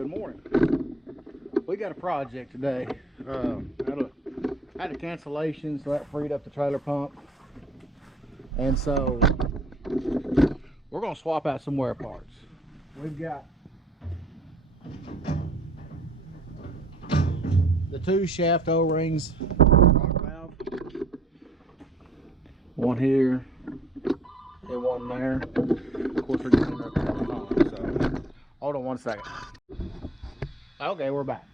good morning. We got a project today. Had a cancellation, so that freed up the trailer pump. And so we're gonna swap out some wear parts. We've got the two shaft O-rings, rock valve. One here and one there. Of course, we're getting up all the time, so hold on one second. Okay, we're back.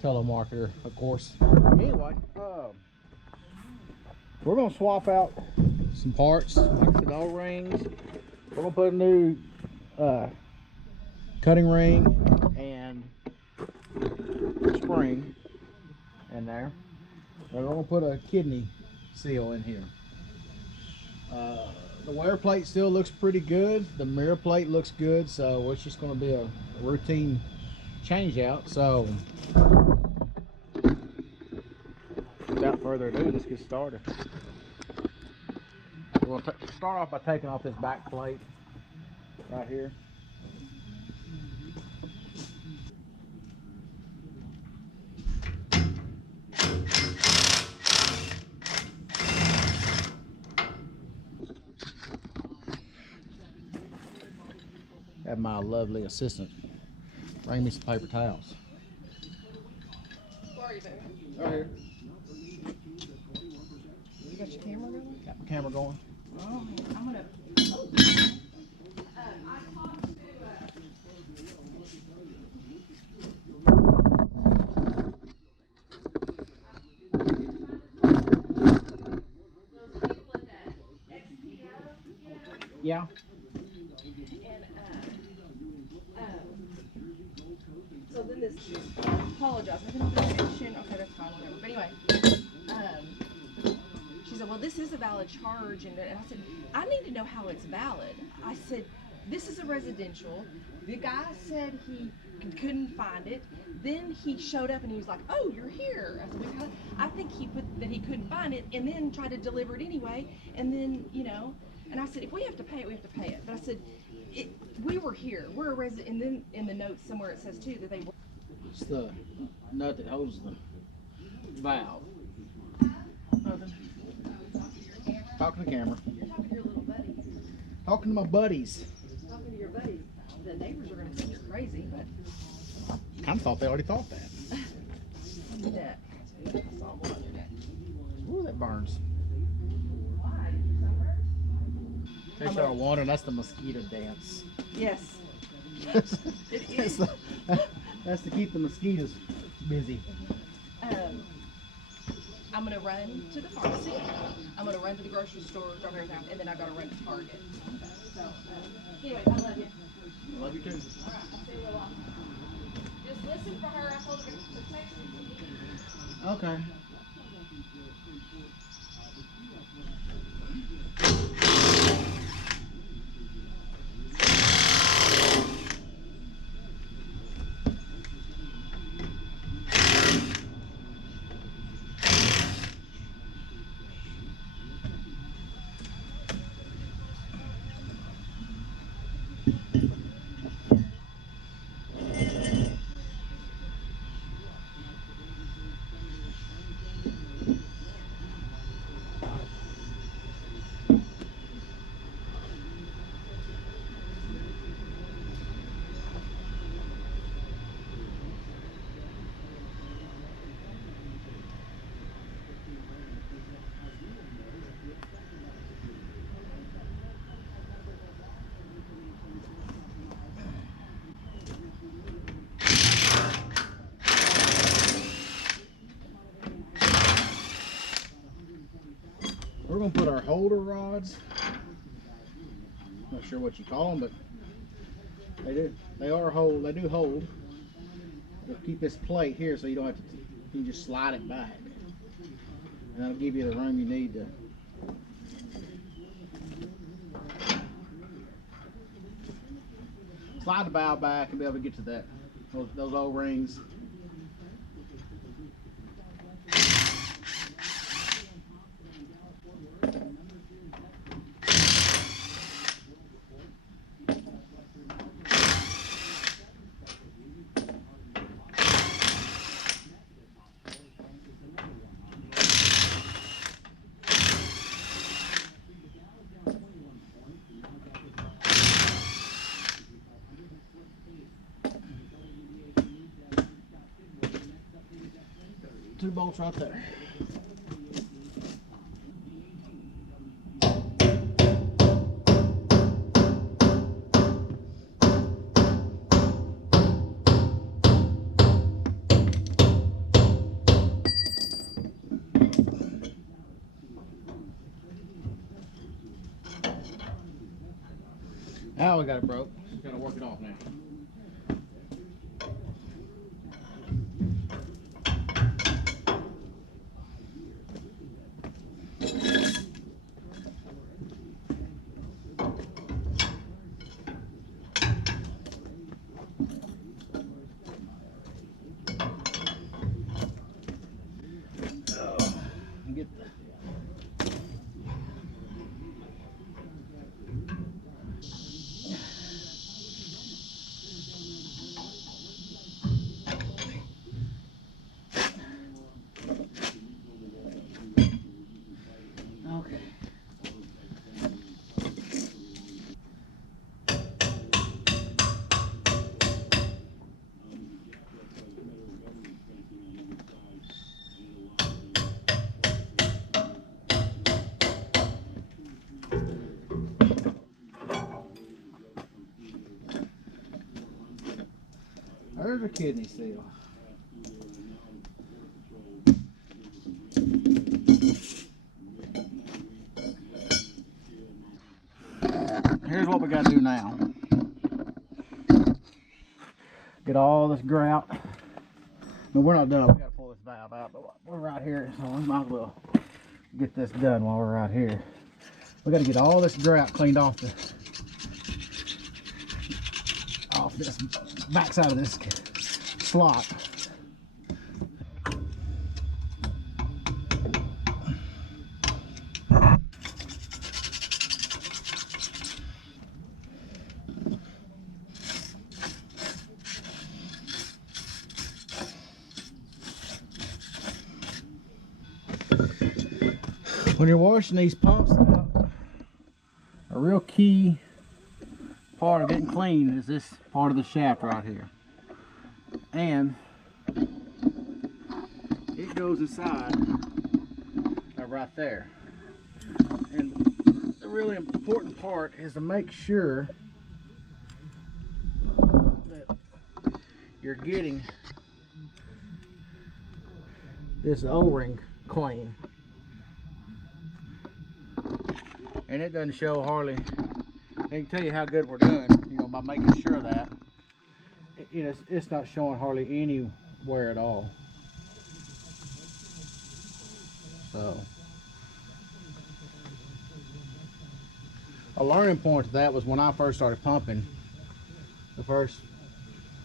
Telemarketer, of course. Anyway, we're gonna swap out some parts, like the O-rings. We're gonna put a new cutting ring and spring in there. And we're gonna put a kidney seal in here. The wear plate still looks pretty good. The mirror plate looks good, so it's just gonna be a routine change out. So without further ado, let's get started. We're going to start off by taking off this back plate right here. Have my lovely assistant bring me some paper towels. Where are you, baby? Right here. You got your camera going? Got my camera going. Oh, I'm gonna. Yeah. So then this. Apologize. I didn't pay attention. Okay, that's fine. Whatever. But anyway, she said, "Well, this is a valid charge," and I said, "I need to know how it's valid." I said, "This is a residential." The guy said he couldn't find it. Then he showed up and he was like, "Oh, you're here." I said, I think he put that he couldn't find it, and then tried to deliver it anyway. And then and I said, if we have to pay it, we have to pay it. But I said, we were here. We're a resident. And then in the notes somewhere it says too that they were. It's the nut that holds the valve. Talking to the camera. You're talking to your little buddy. Talking to my buddies. Talking to your buddies. The neighbors are going to think you're crazy, but. Kind of thought they already thought that. On your neck. I saw one on your neck. Ooh, that burns. Why? In case y'all are wondering, that's the mosquito dance. Yes. It is. That's to keep the mosquitoes busy. I'm going to run to the pharmacy. I'm going to run to the grocery store, drop everything off, and then I got to run to Target. So, anyway, I love you. I love you too. All right, I'll see you in a while. Just listen for her. I told her to text me. Okay. We're gonna put our holder rods. Not sure what you call them, but they do. They do hold. They'll keep this plate here, so you don't have to. You can just slide it back, and that'll give you the room you need to. Slide the valve back and be able to get to that. Those O-rings. 2 bolts right there. Now we got it broke. Just gotta work it off now. Get the okay. There's a kidney seal. Here's what we gotta do now. Get all this grout. No, we're not done. We gotta pull this valve out, but we're right here, so we might as well get this done while we're right here. We gotta get all this grout cleaned off this backside of this slot. When you're washing these pumps out, a real key part of getting clean is this part of the shaft right here. And it goes inside right there. And the really important part is to make sure that you're getting this O-ring clean. And it doesn't show hardly. I can tell you how good we're doing, you know, by making sure that it's not showing hardly anywhere at all. So a learning point to that was when I first started pumping the first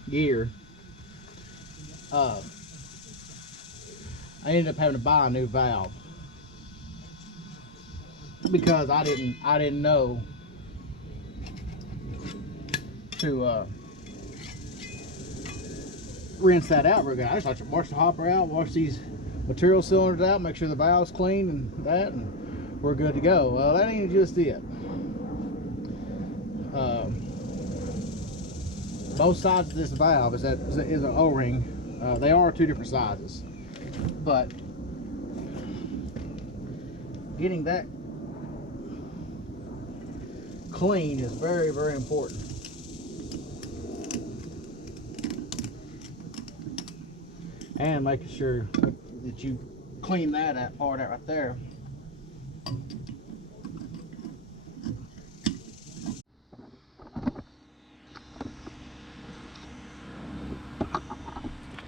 year. I ended up having to buy a new valve because I didn't know to rinse that out real good. I just thought you wash the hopper out, wash these material cylinders out, make sure the valve's clean and that, and we're good to go. Well, that ain't just it. Both sides of this valve is an O-ring. They are 2 different sizes, but getting that clean is very, very important. And making sure that you clean that part out right there.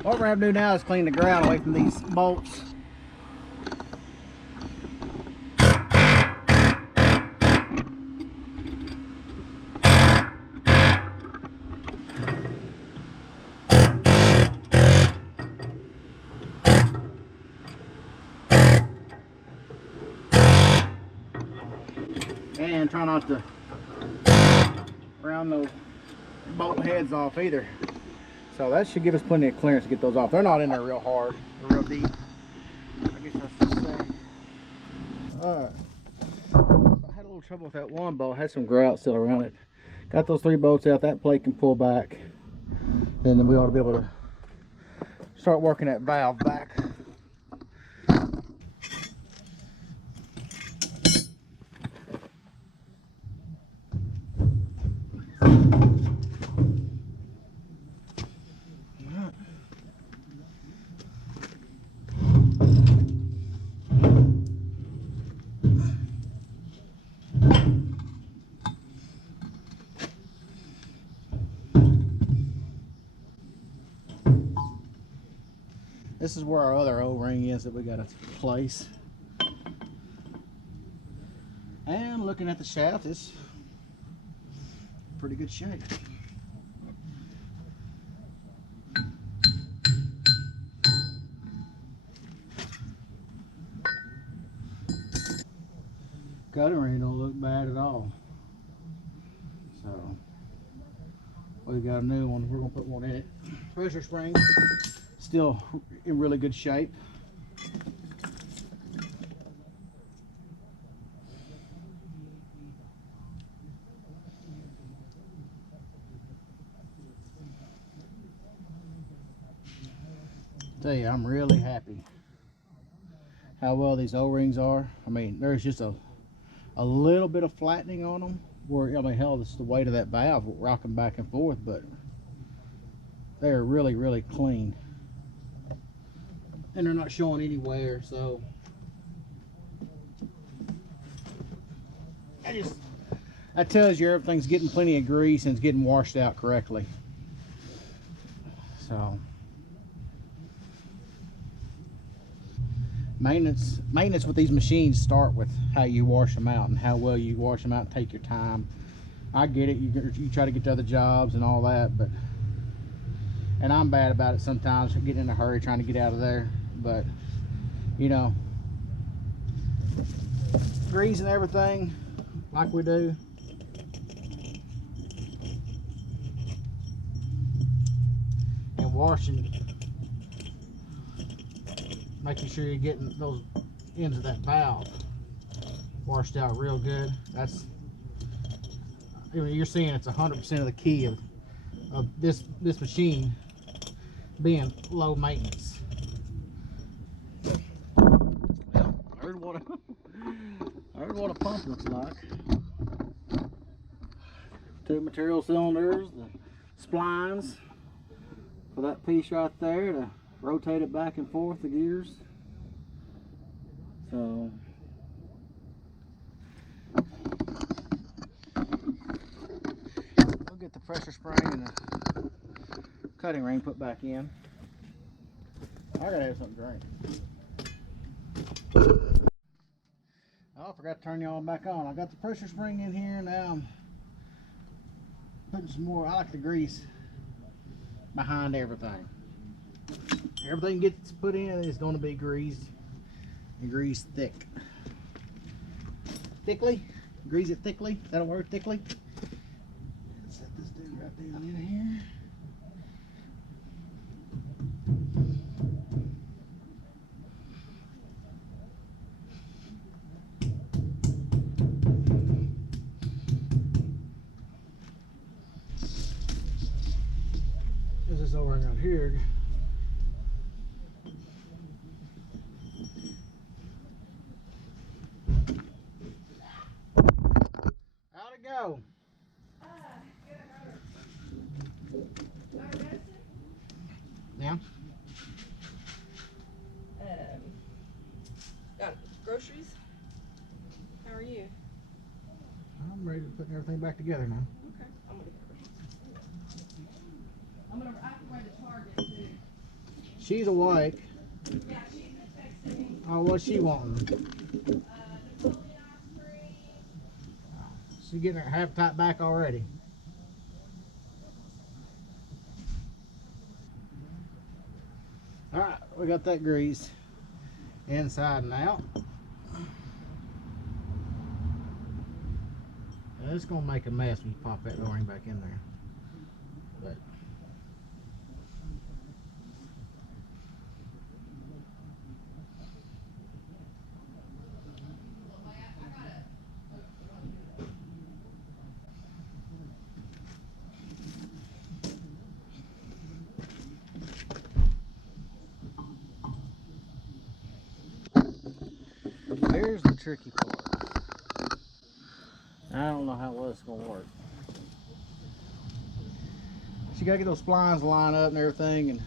What we're going to do now is clean the grout away from these bolts. And try not to round those bolt heads off either. So that should give us plenty of clearance to get those off. They're not in there real hard, they're real deep, I guess that's to say. Alright, I had a little trouble with that one bolt. I had some grout still around it. Got those 3 bolts out. That plate can pull back, and then we ought to be able to start working that valve back This is where our other O-ring is that we got to place. And looking at the shaft, it's pretty good shape. Cutting ring don't look bad at all. So we got a new one. We're gonna put one in it. Pressure spring still in really good shape. Tell you, I'm really happy how well these O-rings are. I mean, there's just a little bit of flattening on them where, I mean, hell, it's the weight of that valve rocking back and forth, but they're really, really clean. And they're not showing any wear, so that tells you everything's getting plenty of grease and it's getting washed out correctly. So maintenance with these machines start with how you wash them out and how well you wash them out and take your time. I get it, you try to get to other jobs and all that, and I'm bad about it sometimes, getting in a hurry trying to get out of there, but you know, greasing everything like we do, and washing, making sure you're getting those ends of that valve washed out real good. That's, I mean, you're seeing it's 100% of the key of this machine being low maintenance. Well, I heard what a pump looks like. 2 material cylinders, the splines for that piece right there to rotate it back and forth, the gears. So we'll get the pressure spring and the cutting ring put back in. I gotta have something to drink. Oh, I forgot to turn y'all back on. I got the pressure spring in here. Now I'm putting some more. I like the grease behind everything. Everything gets put in is going to be greased and greased thick. Thickly? Grease it thickly? That'll work thickly? Let's set this dude right down in here. There's this O-ring out here. How'd it go? Yeah? Got groceries? How are you? I'm ready to put everything back together now. Okay. I'm gonna get groceries. I have to wear the Target too. She's awake. Yeah, she's been texting me. Oh, what's she wanting? Napoleon ice cream. She's getting her appetite back already. Alright, we got that grease inside and out. And it's going to make a mess when you pop that O-ring back in there. But here's the tricky part. I don't know how well it's going to work. So you got to get those splines lined up and everything, and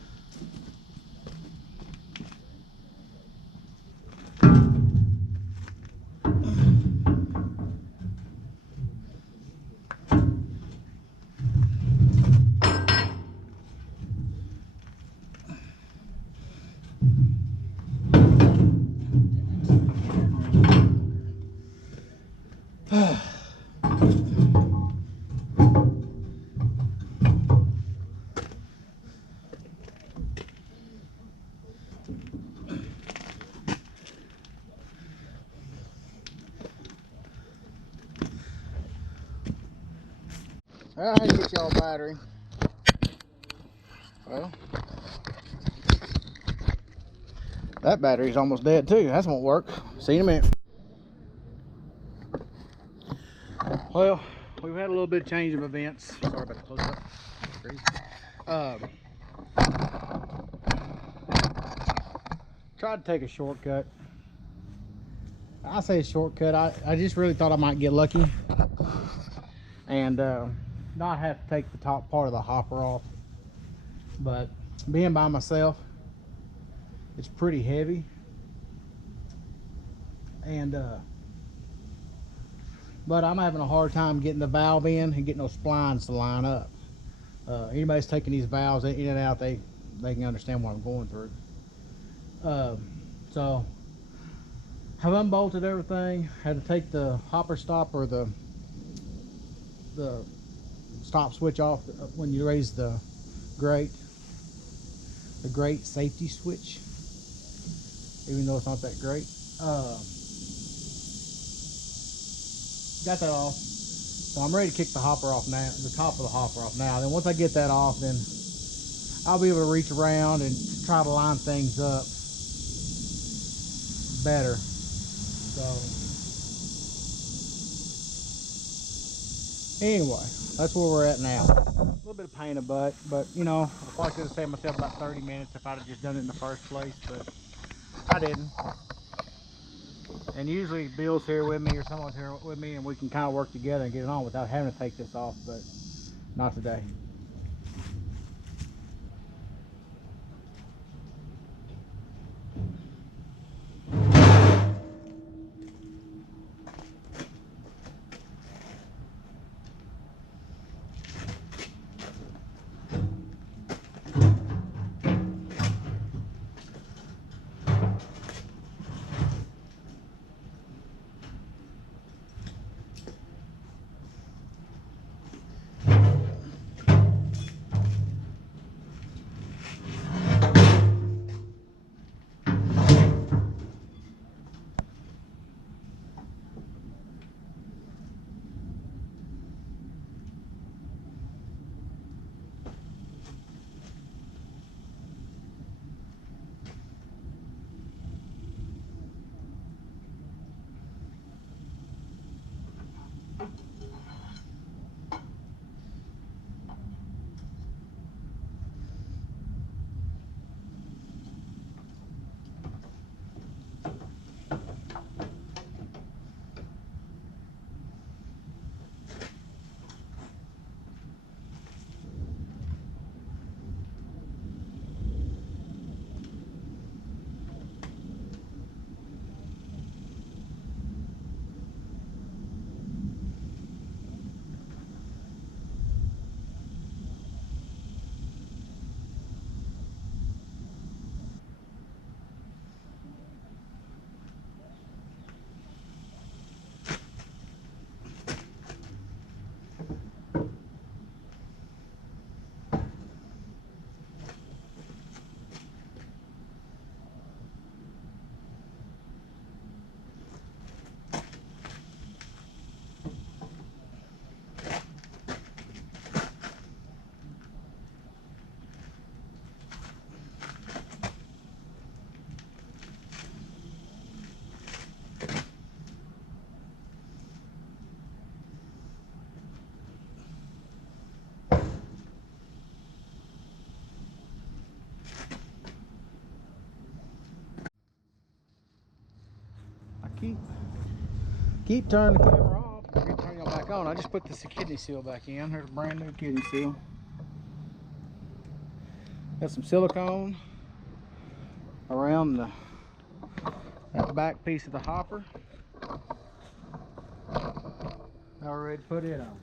Well, I had to get y'all a battery. Well, that battery's almost dead too. That won't work. See you in a minute. Well, we've had a little bit of change of events. Sorry about the close up. Tried to take a shortcut. I say a shortcut. I just really thought I might get lucky and not have to take the top part of the hopper off. But being by myself, it's pretty heavy. And but I'm having a hard time getting the valve in and getting those splines to line up. Anybody's taking these valves in and out, they can understand what I'm going through. So I've unbolted everything. Had to take the hopper stop or the stop switch off when you raise the grate safety switch, even though it's not that great. Got that off, so I'm ready to kick the hopper off now, the top of the hopper off now. Then once I get that off, then I'll be able to reach around and try to line things up better. So anyway, that's where we're at now. A little bit of pain in the butt, but you know, I probably could have saved myself about 30 minutes if I'd have just done it in the first place, but I didn't. And usually Bill's here with me or someone's here with me and we can kind of work together and get it on without having to take this off, but not today. Keep turning the camera off. Turn it back on. I just put this kidney seal back in. There's a brand new kidney seal. Got some silicone around that back piece of the hopper. Now we're ready to put it on.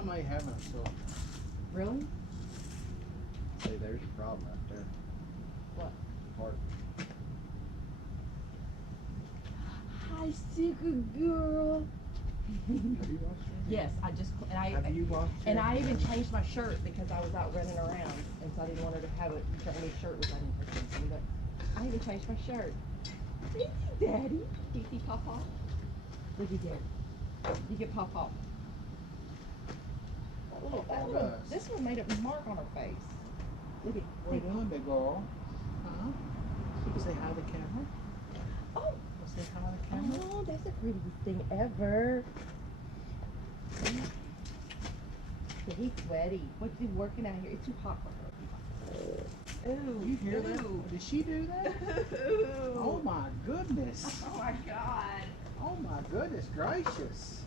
I may have it, so. Really? See, there's your problem right there. What? Part. Hi, secret girl. Have you watched it? Yes, I just Have you watched it? and I even changed my shirt because I was out running around, and so I didn't want her to have a new shirt with something. But I even changed my shirt. Thank you, Daddy. Do you see Papa? Look at there. You get Papa. This one made a mark on her face. Look at. What are you doing, big girl? Huh? Say hi to the camera. Oh. Say hi to the camera. Oh, that's the prettiest thing ever. Yeah, he's sweaty. What's he working out here? It's too hot for her. Ooh. You hear ooh. that? Did she do that? Ooh. Oh my goodness. Oh my God. Oh my goodness gracious.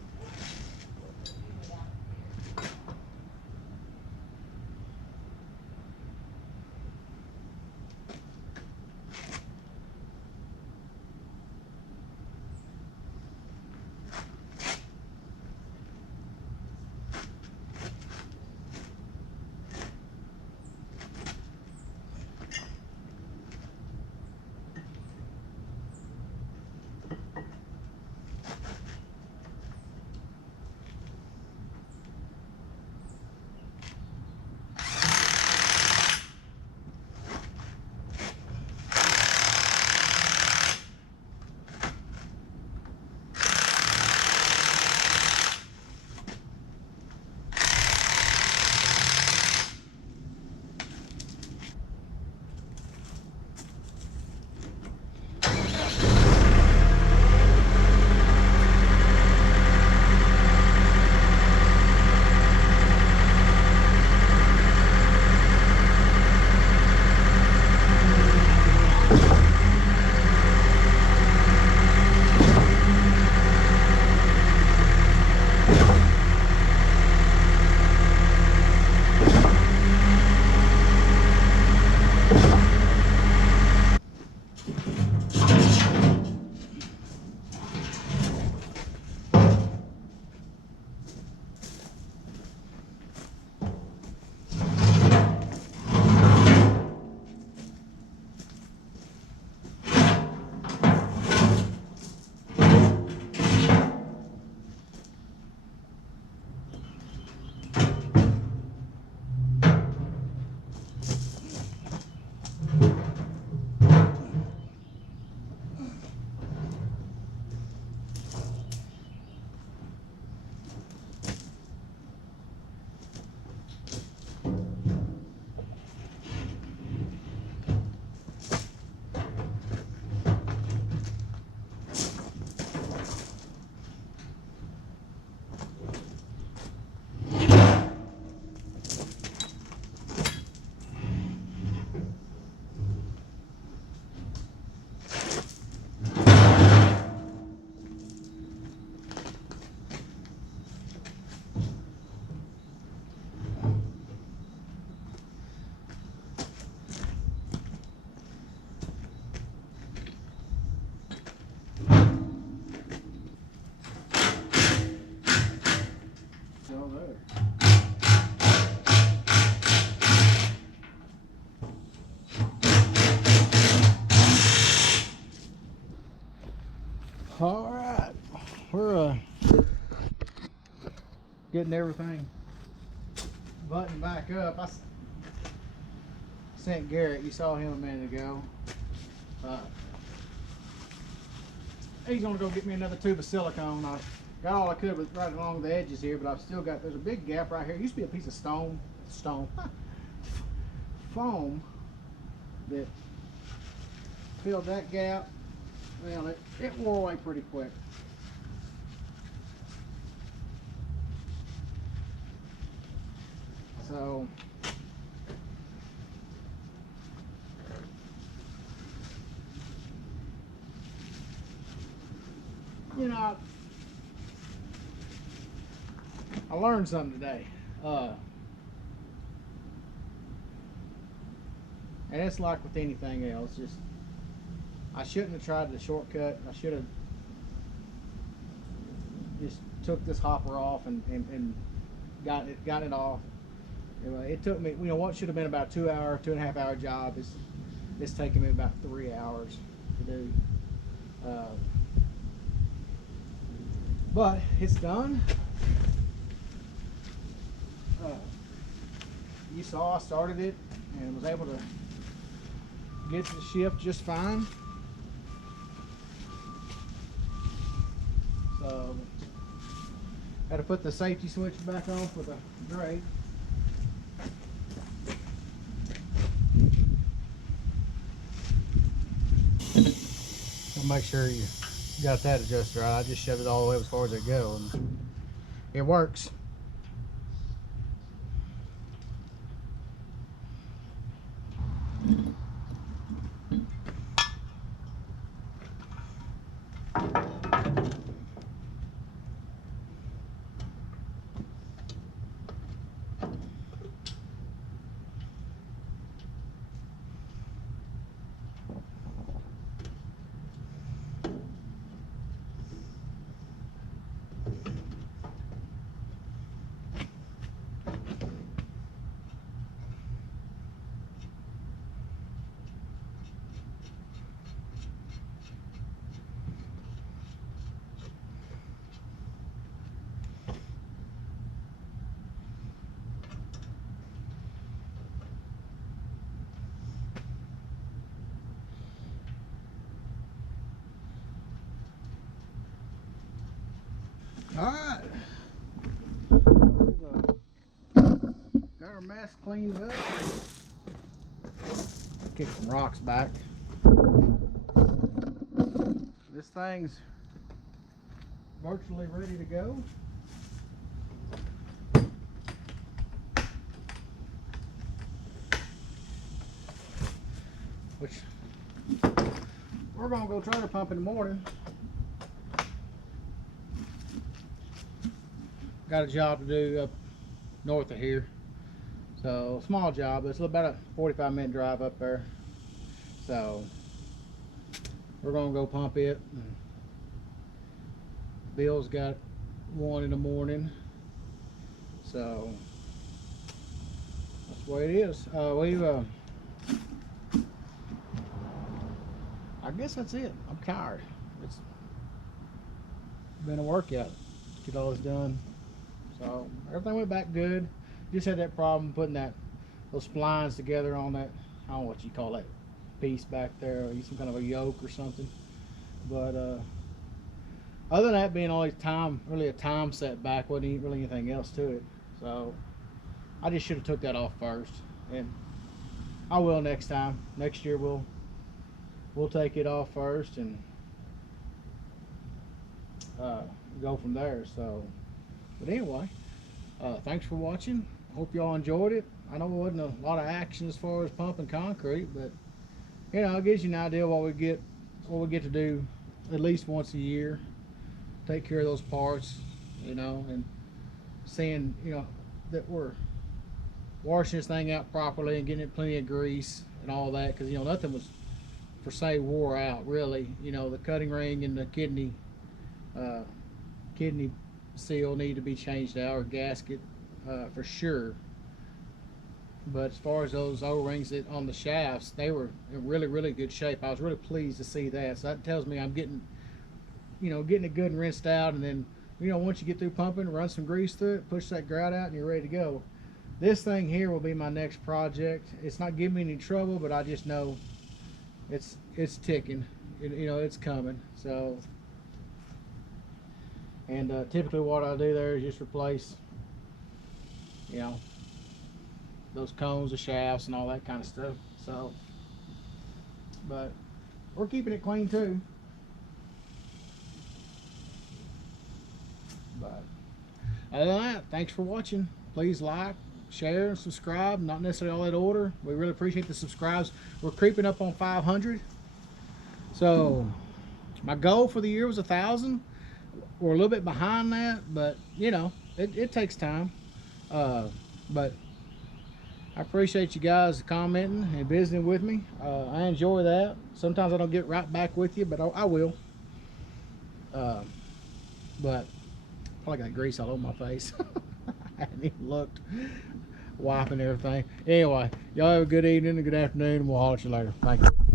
Still there. All right, we're getting everything buttoned back up. I sent Garrett, you saw him a minute ago. He's gonna go get me another tube of silicone. I got all I could with right along the edges here, but I've still got, there's a big gap right here. It used to be a piece of foam that filled that gap. Well, it wore away pretty quick. So you know, I learned something today. And it's like with anything else, just I shouldn't have tried the shortcut. I should have just took this hopper off and got it off. Anyway, it took me, you know, what should have been about 2 hour, 2.5 hour job is it's taking me about 3 hours to do. But it's done. You saw I started it and was able to get the shift just fine. So had to put the safety switch back on for the brake. I'll make sure you got that adjusted right. I just shoved it all the way as far as it goes, and it works. All right, got our mess cleaned up. Kick some rocks back. This thing's virtually ready to go. Which we're gonna go trailer pump in the morning. Got a job to do up north of here, so small job, but it's about a 45-minute drive up there. So we're gonna go pump it. Bill's got one in the morning, so that's the way it is. I guess that's it. I'm tired. It's been a workout to get all this done. So everything went back good. Just had that problem putting those splines together on that, I don't know what you call that piece back there, or some kind of a yoke or something. But other than that being only really a time setback, wasn't really anything else to it. So I just should have took that off first, and I will next time. Next year we'll take it off first and go from there. So. But anyway, thanks for watching. Hope y'all enjoyed it. I know it wasn't a lot of action as far as pumping concrete, but you know, it gives you an idea of what we get to do at least once a year. Take care of those parts, you know, and seeing, you know, that we're washing this thing out properly and getting it plenty of grease and all that, because you know nothing was per se wore out really. You know, the cutting ring and the kidney seal need to be changed out, or gasket for sure. But as far as those O-rings on the shafts, they were in really good shape. I was really pleased to see that. So that tells me I'm getting it good and rinsed out, and then, you know, once you get through pumping, run some grease through it, push that grout out, and you're ready to go. This thing here will be my next project. It's not giving me any trouble, but I just know it's ticking. You know, it's coming. So. And typically what I do there is just replace, you know, those cones, the shafts, and all that kind of stuff. So, but we're keeping it clean too. But other than that, thanks for watching. Please like, share, and subscribe. Not necessarily all that order. We really appreciate the subscribes. We're creeping up on 500. So my goal for the year was 1,000. We're a little bit behind that, but you know, it takes time. But I appreciate you guys commenting and visiting with me. I enjoy that. Sometimes I don't get right back with you, but I will. But probably got grease all over my face. hadn't even looked. Wiping everything. Anyway, y'all have a good evening, a good afternoon, and we'll holler at you later. Thank you.